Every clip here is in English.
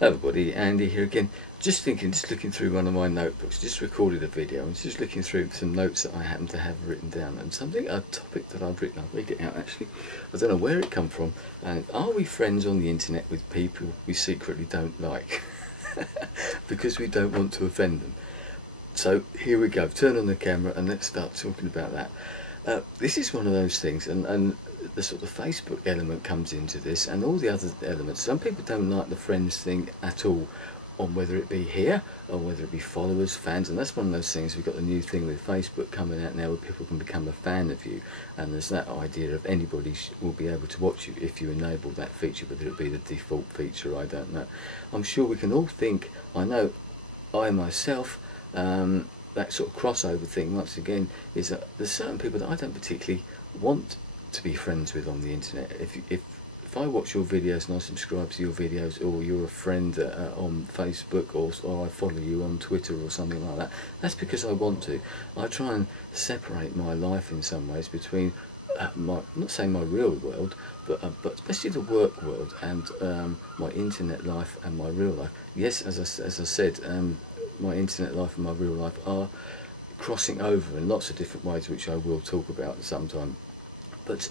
Everybody, Andy here again. Just looking through one of my notebooks, just recorded a video, and just looking through some notes that I happen to have written down, and a topic that I've written, I'll read it out actually. I don't know where it come from. And are we friends on the internet with people we secretly don't like? Because we don't want to offend them. So here we go, turn on the camera and let's start talking about that. This is one of those things, and the sort of Facebook element comes into this, and all the other elements. Some people don't like the friends thing at all, on whether it be here or whether it be followers, fans, and that's one of those things. We've got the new thing with Facebook coming out now where people can become a fan of you, and there's that idea of anybody will be able to watch you if you enable that feature, whether it be the default feature, I don't know. I'm sure we can all think, I know I myself, that sort of crossover thing once again is that there's certain people that I don't particularly want to be friends with on the internet. If I watch your videos and I subscribe to your videos, or you're a friend on Facebook, or I follow you on Twitter or something like that, that's because I want to. I try and separate my life in some ways between not saying my real world, but especially the work world and my internet life and my real life. Yes, as I said, my internet life and my real life are crossing over in lots of different ways, which I will talk about sometime. But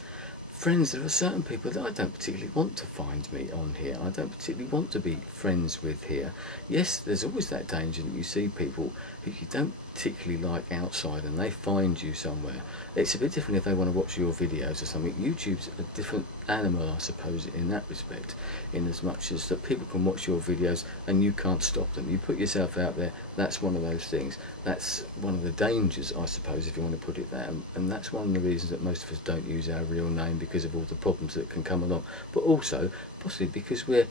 friends, there are certain people that I don't particularly want to find me on here. I don't particularly want to be friends with here. Yes, there's always that danger that you see people who you don't particularly like outside and they find you somewhere. It's a bit different if they want to watch your videos or something. YouTube's a different animal, I suppose, in that respect, in as much as that people can watch your videos and you can't stop them. You put yourself out there, that's one of those things. That's one of the dangers, I suppose, if you want to put it there, and that's one of the reasons that most of us don't use our real name, because of all the problems that can come along, but also possibly because we're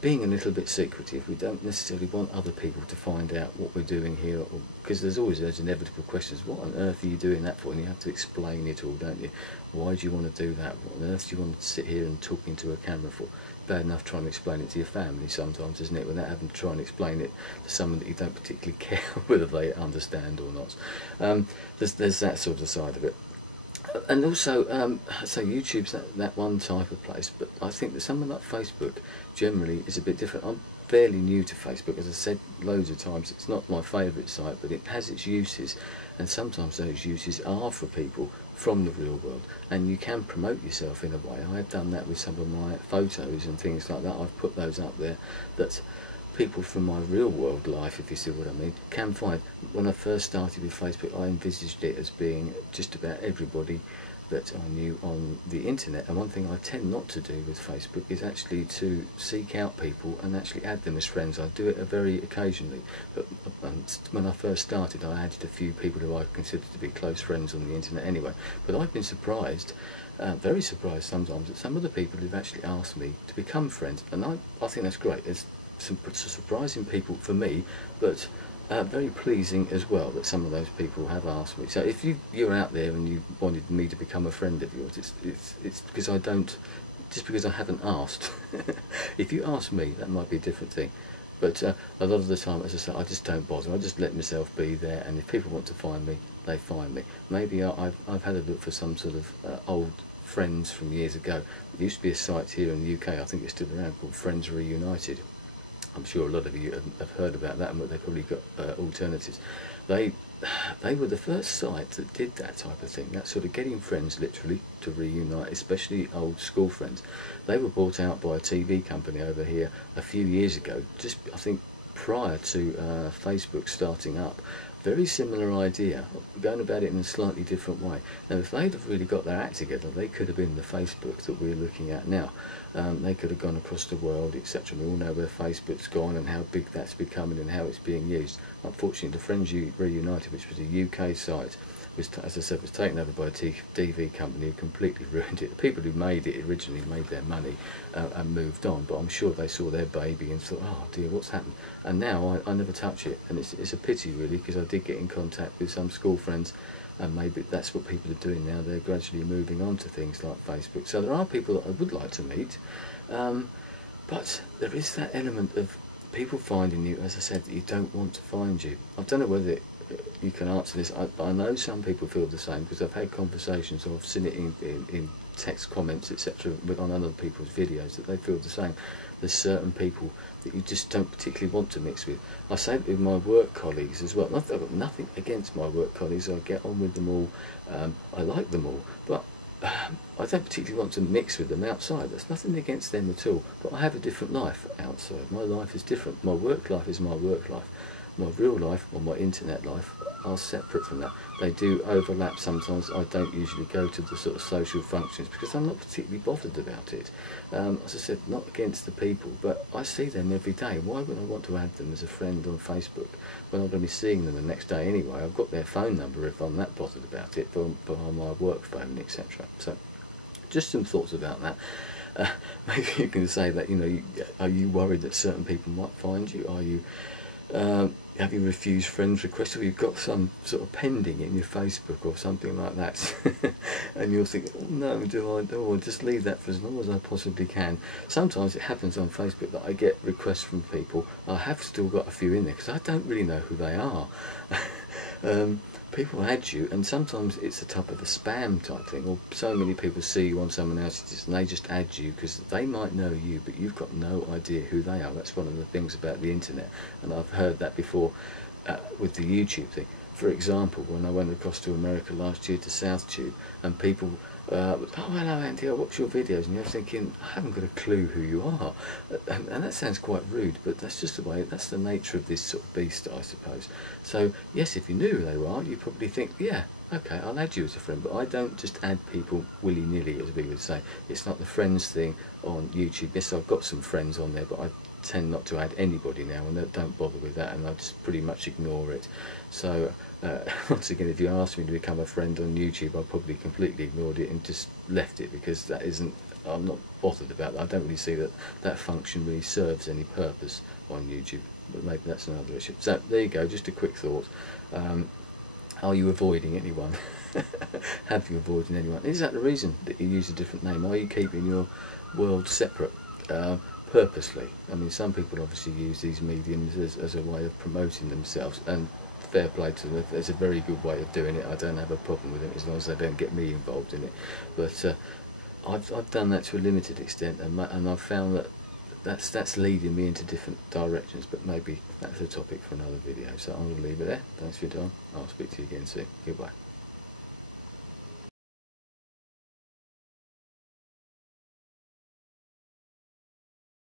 being a little bit secretive. We don't necessarily want other people to find out what we're doing here, because there's always those inevitable questions. What on earth are you doing that for? And you have to explain it all, don't you? Why do you want to do that? What on earth do you want to sit here and talk into a camera for? Bad enough trying to explain it to your family sometimes, isn't it, without having to try and explain it to someone that you don't particularly care whether they understand or not. There's that sort of side of it. And also, so YouTube's that one type of place, but I think that something like Facebook generally is a bit different. I'm fairly new to Facebook, as I said loads of times. It's not my favourite site, but it has its uses, and sometimes those uses are for people from the real world, and you can promote yourself in a way. I have done that with some of my photos and things like that. I've put those up there that people from my real world life, if you see what I mean, can find. When I first started with Facebook, I envisaged it as being just about everybody that I knew on the internet, and one thing I tend not to do with Facebook is actually to seek out people and actually add them as friends. I do it very occasionally, but when I first started I added a few people who I considered to be close friends on the internet anyway. But I've been surprised, very surprised sometimes, at some of the people who've actually asked me to become friends, and I think that's great. It's some surprising people for me, but very pleasing as well that some of those people have asked me. So if you're out there and you wanted me to become a friend of yours, it's because I don't, just because I haven't asked. If you ask me, that might be a different thing. But a lot of the time, as I say, I just don't bother. I just let myself be there, and if people want to find me, they find me. Maybe I've had a look for some sort of old friends from years ago. There used to be a site here in the UK, I think it's still around, called Friends Reunited. I'm sure a lot of you have heard about that, but they've probably got alternatives. They were the first site that did that type of thing, that sort of getting friends literally to reunite, especially old school friends. They were bought out by a TV company over here a few years ago, just I think prior to Facebook starting up. Very similar idea, going about it in a slightly different way. Now, if they'd have really got their act together, they could have been the Facebook that we're looking at now. They could have gone across the world, etc. We all know where Facebook's gone and how big that's becoming and how it's being used. Unfortunately, the Friends Reunited, which was a UK site, was, as I said, was taken over by a TV company who completely ruined it. The people who made it originally made their money and moved on, but I'm sure they saw their baby and thought, oh dear, what's happened? And now I never touch it, and it's a pity really, because I did get in contact with some school friends, and maybe that's what people are doing now. They're gradually moving on to things like Facebook. So there are people that I would like to meet, but there is that element of people finding you, as I said, that you don't want to find you. I don't know whether you can answer this. I know some people feel the same, because I've had conversations, or I've seen it in text comments, etc., on other people's videos, that they feel the same. There's certain people that you just don't particularly want to mix with. I say it with my work colleagues as well. I've got nothing against my work colleagues. I get on with them all. I like them all, but I don't particularly want to mix with them outside. There's nothing against them at all, but I have a different life outside. My life is different. My work life is my work life. My real life, or my internet life, are separate from that. They do overlap sometimes. I don't usually go to the sort of social functions because I'm not particularly bothered about it. As I said, not against the people, but I see them every day. Why would I want to add them as a friend on Facebook when I'm going to be seeing them the next day anyway? I've got their phone number if I'm that bothered about it, but on my work phone, etc. So just some thoughts about that. Maybe you can say that, are you worried that certain people might find you? Are you have you refused friends requests, or you've got some sort of pending in your Facebook or something like that, and you'll think, oh, no, do I? I'll just leave that for as long as I possibly can. Sometimes it happens on Facebook that I get requests from people. I have still got a few in there because I don't really know who they are. People add you, and sometimes it's a type of a spam type thing, or so many people see you on someone else's and they just add you because they might know you, but you've got no idea who they are. That's one of the things about the internet, and I've heard that before with the YouTube thing. For example, when I went across to America last year to SouthTube, and people oh, hello Andy, I watch your videos, and you're thinking, I haven't got a clue who you are, and that sounds quite rude, but that's just the way, that's the nature of this sort of beast, I suppose. So yes, if you knew who they were, you probably think, yeah, okay, I'll add you as a friend, but I don't just add people willy-nilly, as we would say. It's not the friends thing on YouTube. Yes, I've got some friends on there, but I tend not to add anybody now, and don't bother with that, and I just pretty much ignore it. So once again, if you asked me to become a friend on YouTube, I probably completely ignored it and just left it, because that isn't, I'm not bothered about that. I don't really see that that function really serves any purpose on YouTube, but maybe that's another issue. So there you go, just a quick thought. Are you avoiding anyone? Have you avoided anyone? Is that the reason that you use a different name? Are you keeping your world separate purposely? I mean, some people obviously use these mediums as a way of promoting themselves, and fair play to them. It's a very good way of doing it. I don't have a problem with it as long as they don't get me involved in it. But I've done that to a limited extent, and I've found that that's leading me into different directions, but maybe that's a topic for another video. So I'm going to leave it there. Thanks for your time. I'll speak to you again soon. Goodbye.